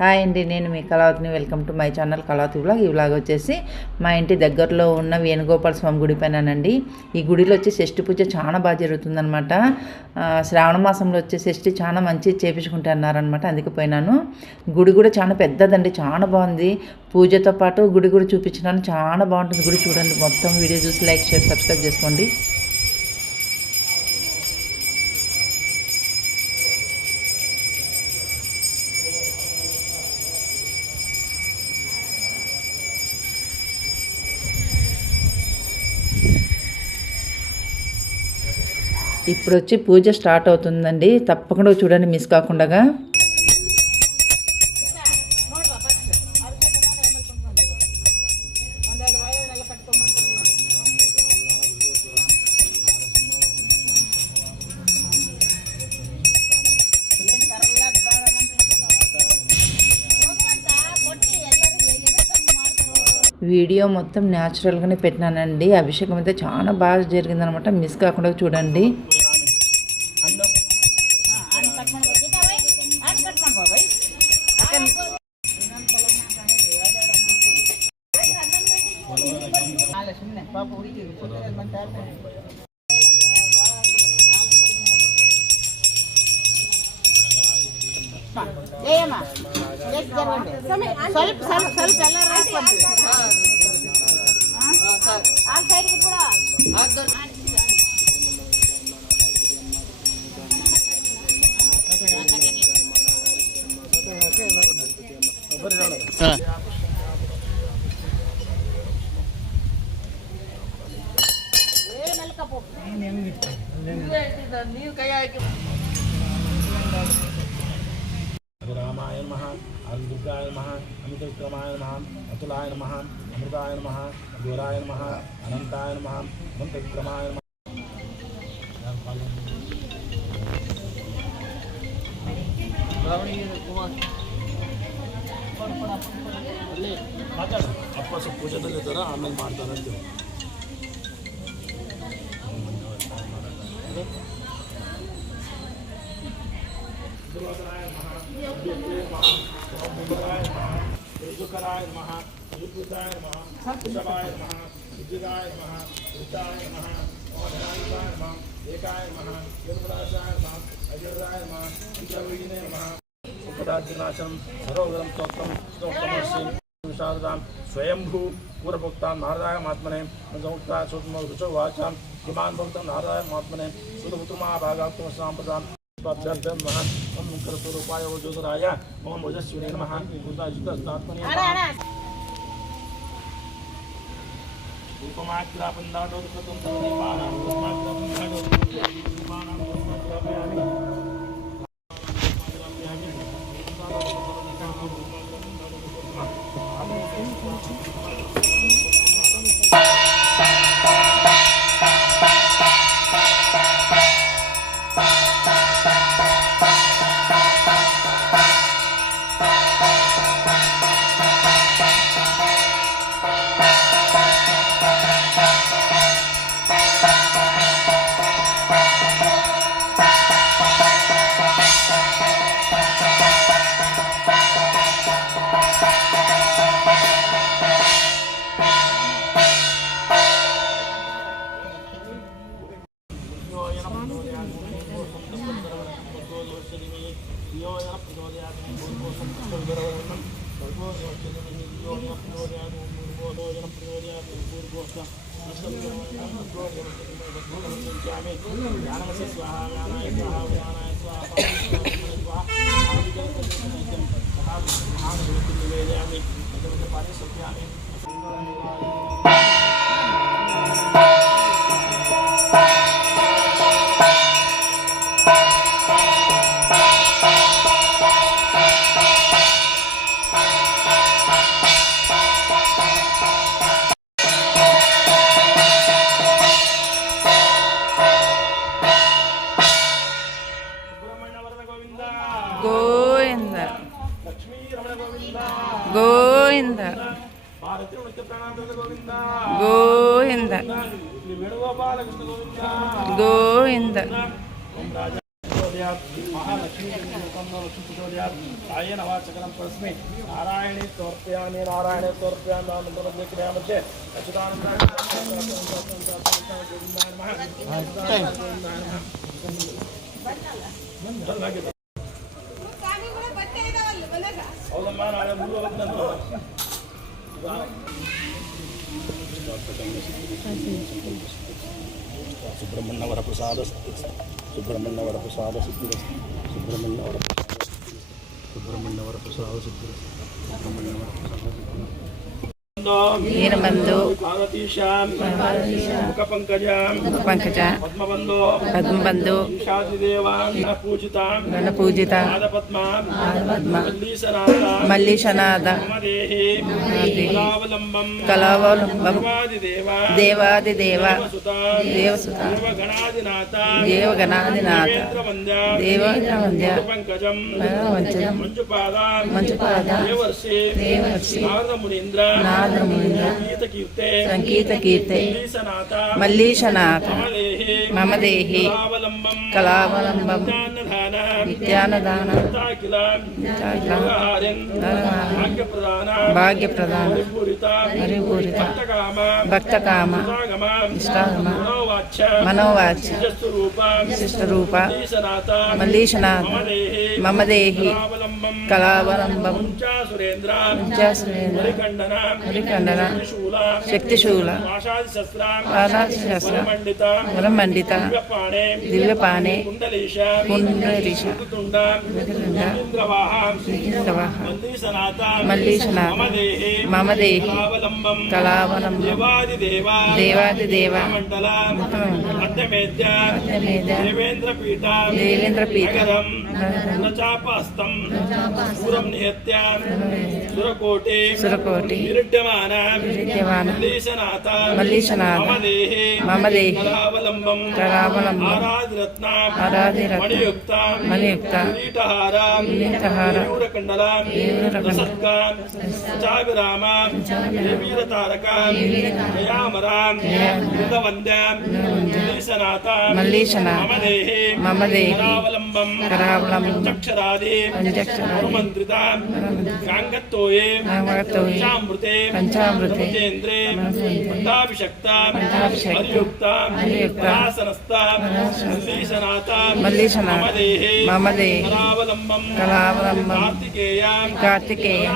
Hi అండి, నేను మీ కళావతిని. Welcome to my channel Kalavati vlog. ఈ వ్లాగ్ వచ్చేసి మా ఇంటి దగ్గరలో ఉన్న వేణుగోపాల స్వామి గుడి పైనండి. ఈ గుడిలో వచ్చి షష్ఠి పూజ చాలా బాగా జరుగుతుందనమాట. శ్రావణ మాసంలో వచ్చే షష్ఠి చాలా మంచి చేపించుకుంటున్నారనమాట. అందుకే పోయినాను. గుడి కూడా చాలా పెద్దదండి, చాలా బాగుంది. పూజతో పాటు గుడి కూడా చూపించినాను, చాలా బాగుంటుంది గుడి. చూడండి, మొత్తం వీడియో చూసి లైక్, షేర్, సబ్స్క్రైబ్ చేసుకోండి. ఇప్పుడు వచ్చి పూజ స్టార్ట్ అవుతుందండి, తప్పకుండా చూడండి, మిస్ కాకుండా. వీడియో మొత్తం న్యాచురల్గానే పెట్టినానండి. అభిషేకం అయితే చాలా బాగా జరిగిందనమాట, మిస్ కాకుండా చూడండి. रामाय नमः, दुर्गाय नमः, अमितविक्रमाय नमः, अतुलाय नमः, अमृताय नमः, घोराय नमः, अनंताय नमः, अनंतविक्रमाय नमः. ಅಪ್ಪ ಸ್ವಲ್ಪ ಪೂಜೆದಲ್ಲಿದ್ದಾರೆ, ಆಮೇಲೆ ಮಾಡ್ತಾರೆ ಅಂತ. ऋजुकराय नमः, ऋजुदाय नमः, ऋषभाय नमः, ऋजुदाय नमः, ऋताय नमः, ओमनाय नमः, एकाय नमः, योगराजाय नमः, अजराय नमः, विजयविने नमः. उपदादिनाशं सर्वगं स्तोत्रं स्तोत्रमस्मि शारदां स्वयंभू पूर्वोक्तां नारदाय महात्मने मजोक्ता सूक्ष्म ऋचो वाचां किमान भक्तं नारदाय महात्मने सुदपुत्रमा भागाक्तो साम्प्रदां स्वाभ्यर्थं नमः. ओम मुखस्वरूपाय वज्रधराय ओम ओजस्विने नमः. उदाजितात्मने उपमाग्रापन्दाडो कृतं तन्निपानां उपमाग्रापन्दाडो विमानां उपमाग्रापयामि. గోవింద గోవింద గోవింద प्रचोदयात् महालक्ष्मी प्रचोदयात् आयेन वाचकनं परस्मै नारायणे समर्पयामि मध्ये ಹೌದಮ್ಮ ನಾಳೆ ಮೂರು ಸುಬ್ರಹ್ಮಣ್ಯ ವರಪ್ರಸಾದ ಸುಬ್ರಹ್ಮಣ್ಯ ವರಪ್ರಸಾದ ಸಿದ್ಧಿರಸ್ತು ಸುಬ್ರಹ್ಮಣ್ಯ ವರಪ್ರಸಾದ ಸಿದ್ಧಿರಸ್ತು ಸುಬ್ರಹ್ಮಣ್ಯ ವರಪ್ರಸಾದ దీనబంధు పార్వతీశాం ముఖ పంకజ పద్మబంధు పూజితాం గణపూజిత మల్లీశనాథ కళావలంబం దేవాదిదేవ దేవసుత దేవగణాదినాథ దేవవంద్య మంజుపాద దేవర్షి సంగీత కీర్తే మల్లీశనాథ మమ దేహి కళావలంబం నిత్యానదాన భాగ్యప్రదాన హరిపూరిత భక్తకామ ఇష్టాగమ మనోవాచ్య విశిష్టరూప మల్లీశనాథ మమ దేహి కళావలంబం సురేంద్ర హరికండన శక్తిశూల పాదాశస్త్ర వరమండిత దివ్యపాణే పుండరీష మల్లీశనాథ మమ దేహి కళావలంబం దేవాదిదేవ దేవేంద్రపీఠ సురకోటి విరుడ్యమాన మల్లీశనాథ మమ దేహి కళావలంబం ఆరాధిరత్న మణియుక్త కిరీటహార మల్లీశనాథ మమ దేహి కళావలంబం పంచక్షరాది పంచామృతే మల్లీశనాథ మమ దేహి కళావలంబం కార్తికేయ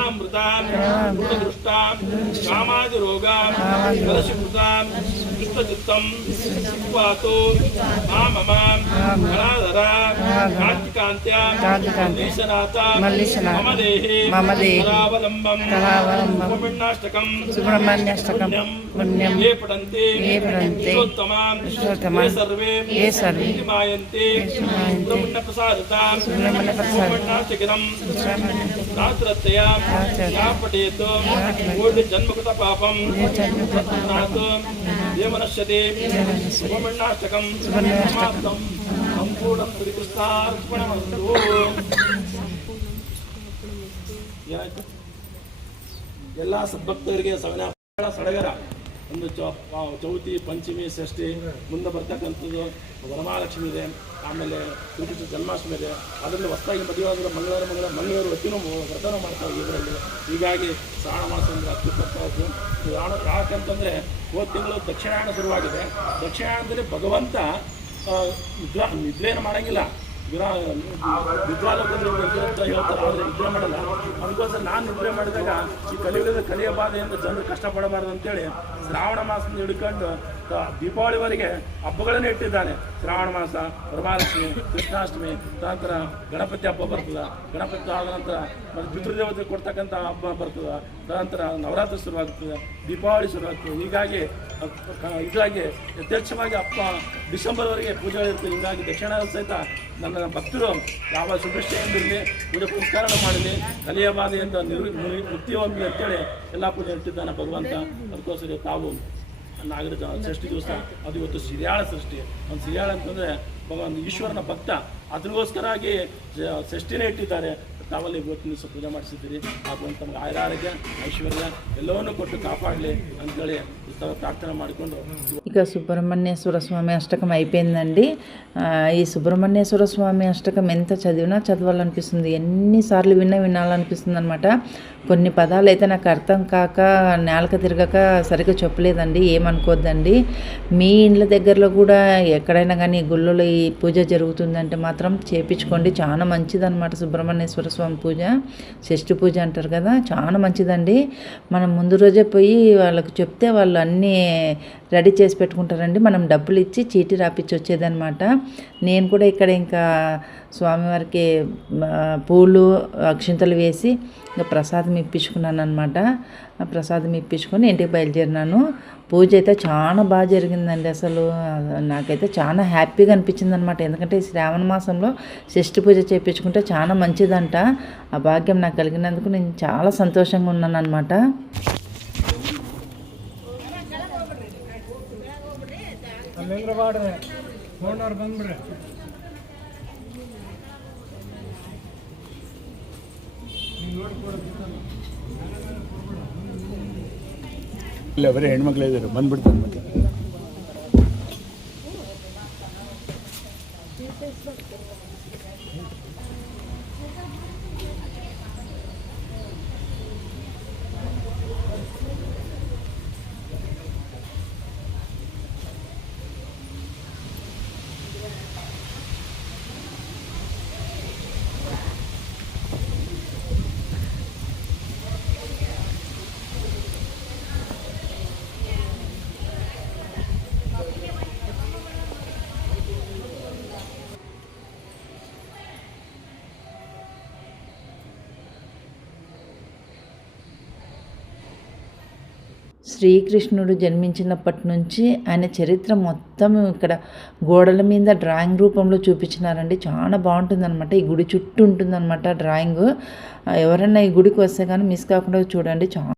మల్లీశనాథ మమ దేహి కళావలంబం సుబ్రహ్మణ్యాష్టకం పుణ్యం ఏ పఠంతే విశ్వోత్తమ ఏ సర్వే సుబ్రహ్మణ్య ప్రసాద జన్మకృత పాపం దేవనశ్యతే సుబ్రహ్మణ్యాష్టకం సమాప్తం సంపూర్ణం శ్రీకృష్ణార్పణమస్తు. ಎಲ್ಲ ಸದ್ಭಕ್ತರಿಗೆ ಸಡಗರ ಒಂದು ಚೌತಿ ಪಂಚಮಿ ಷಷ್ಠಿ ಮುಂದೆ ಬರ್ತಕ್ಕಂಥದ್ದು ವರಮಹಾಲಕ್ಷ್ಮಿ ಇದೆ, ಆಮೇಲೆ ಶ್ರೀಕೃಷ್ಣ ಜನ್ಮಾಷ್ಟಮಿ ಇದೆ. ಅದರಲ್ಲಿ ಹೊಸದಾಗಿ ಮದುವೆಯಾದರೆ ಮಂಗಳವಾರ ಹೊತ್ತಿನೂ ವ್ರತನ ಮಾಡ್ತಾರೆ ಇದರಲ್ಲಿ. ಹೀಗಾಗಿ ಶ್ರಾವಣ ಮಾಸ ಅಂದರೆ ಅತ್ಯುತ್ತಮವಾದ್ದು. ಯಾಕಂತಂದರೆ ಹೋದ ತಿಂಗಳು ದಕ್ಷಿಣಾಯಣ ಶುರುವಾಗಿದೆ. ದಕ್ಷಿಣಾಯಣದಲ್ಲಿ ಭಗವಂತ ನಿದ್ರೆಯನ್ನು ಮಾಡೋಂಗಿಲ್ಲ, ವಿದ್ವಾಲೋಕದಲ್ಲಿ ಅಂತ ಹೇಳ್ತಾರೆ, ಆದರೆ ನಿದ್ರೆ ಮಾಡಲ್ಲ. ಅದಕ್ಕೋಸ್ಕರ ನಾನು ನಿದ್ರೆ ಮಾಡಿದಾಗ ಈ ಕಲಿಯುಗದ ಕಲಿಯ ಬಾಧೆಯಿಂದ ಜನರು ಕಷ್ಟಪಡಬಾರ್ದು ಅಂತೇಳಿ ಶ್ರಾವಣ ಮಾಸದಿಂದ ಹಿಡ್ಕೊಂಡು ದೀಪಾವಳಿವರೆಗೆ ಹಬ್ಬಗಳನ್ನೇ ಇಟ್ಟಿದ್ದಾನೆ. ಶ್ರಾವಣ ಮಾಸ, ವರಮಹಾಲಕ್ಷ್ಮಿ, ಕೃಷ್ಣಾಷ್ಟಮಿ, ತದನಂತರ ಗಣಪತಿ ಹಬ್ಬ ಬರ್ತದೆ. ಗಣಪತಿ ಆದ ನಂತರ ಮತ್ತು ಪಿತೃದೇವತೆ ಕೊಡ್ತಕ್ಕಂಥ ಹಬ್ಬ ಬರ್ತದೆ. ತದನಂತರ ನವರಾತ್ರಿ ಶುರುವಾಗ್ತದೆ, ದೀಪಾವಳಿ ಶುರುವಾಗ್ತದೆ. ಹೀಗಾಗಿ ಯಥೇಚ್ಛವಾಗಿ ಹಬ್ಬ ಡಿಸೆಂಬರ್ವರೆಗೆ ಪೂಜೆಗಳಿರ್ತದೆ. ಹೀಗಾಗಿ ದಕ್ಷಿಣ ಸಹಿತ ನನ್ನ ಭಕ್ತರು ಯಾವ ಶುಭಶ್ರೇಯಿಂದ ಪೂಜೆ ಪುರಸ್ಕಾರ ಮಾಡಲಿ, ಕಲಿಯ ಬಾಧೆಯಿಂದ ಮುಕ್ತಿ ಹೊಂದಲಿ ಅಂತೇಳಿ ಎಲ್ಲ ಪೂಜೆ ಇಟ್ಟಿದ್ದಾನೆ ಭಗವಂತ. ಅದಕ್ಕೋಸ್ಕರ ತಾವು ನಾಗರ ಷಷ್ಠಿ ದಿವಸ ಅದು ಇವತ್ತು ಸಿರಿಯಾಳ ಸೃಷ್ಟಿ. ಒಂದು ಸಿರಿಯಾಳ ಅಂತಂದರೆ ಭಗವಂತ ಈಶ್ವರನ ಭಕ್ತ, ಅದಕ್ಕೋಸ್ಕರಾಗಿ ಷಷ್ಠಿನೇ ಇಟ್ಟಿದ್ದಾರೆ. ಟವಲ್ ಇವತ್ತಿನ ದಿವಸ ಪೂಜೆ ಮಾಡಿಸಿದ್ದೀರಿ. ಹಾಗೂ ತಮಗೆ ಆರೋಗ್ಯ ಐಶ್ವರ್ಯ ಎಲ್ಲವನ್ನೂ ಕೊಟ್ಟು ಕಾಪಾಡಲಿ ಅಂತೇಳಿ ಪ್ರಾರ್ಥನೆ ಮಾಡಿಕೊಂಡು ఇక సుబ్రహ్మణ్యేశ్వర స్వామి అష్టకం అయిపోయిందండి. ఈ సుబ్రహ్మణ్యేశ్వర స్వామి అష్టకం ఎంత చదివినా చదవాలనిపిస్తుంది, ఎన్నిసార్లు వినాలనిపిస్తుంది అనమాట. కొన్ని పదాలు అయితే నాకు అర్థం కాక నేలక తిరగక సరిగ్గా చెప్పలేదండి, ఏమనుకోద్దండి. మీ ఇండ్ల దగ్గరలో కూడా ఎక్కడైనా కానీ గుళ్ళలో ఈ పూజ జరుగుతుందంటే మాత్రం చేపించుకోండి, చాలా మంచిదన్నమాట. సుబ్రహ్మణ్యేశ్వర స్వామి పూజ, షష్ఠి పూజ అంటారు కదా, చాలా మంచిదండి. మనం ముందు రోజే పోయి వాళ్ళకు చెప్తే వాళ్ళు అన్నీ రెడీ చేసి పెట్టుకుంటారండి. మనం డబ్బులు ఇచ్చి చీటీ రాపిచ్చి వచ్చేదన్నమాట. నేను కూడా ఇక్కడ ఇంకా స్వామివారికి పూలు అక్షింతలు వేసి ఇంకా ప్రసాదం ఇప్పించుకున్నాను అనమాట. ప్రసాదం ఇప్పించుకొని ఇంటికి బయలుదేరినాను. పూజ అయితే చాలా బాగా జరిగిందండి. అసలు నాకైతే చాలా హ్యాపీగా అనిపించింది అనమాట. ఎందుకంటే ఈ శ్రావణ మాసంలో షష్ఠి పూజ చేయించుకుంటే చాలా మంచిదంట. ఆ భాగ్యం నాకు కలిగినందుకు నేను చాలా సంతోషంగా ఉన్నాను అనమాట. ಇಲ್ಲ ಬರೀ ಹೆಣ್ಮಕ್ಳು ಇದ್ದಾರೆ, ಬಂದ್ಬಿಡ್ತಾರೆ ಮತ್ತೆ. శ్రీకృష్ణుడు జన్మించినప్పటి నుంచి ఆయన చరిత్ర మొత్తం ఇక్కడ గోడల మీద డ్రాయింగ్ రూపంలో చూపించినారండి. చాలా బాగుంటుందన్నమాట. ఈ గుడి చుట్టూ ఉంటుందన్నమాట డ్రాయింగ్. ఎవరైనా ఈ గుడికి వస్తే కానీ మిస్ కాకుండా చూడండి. చాలా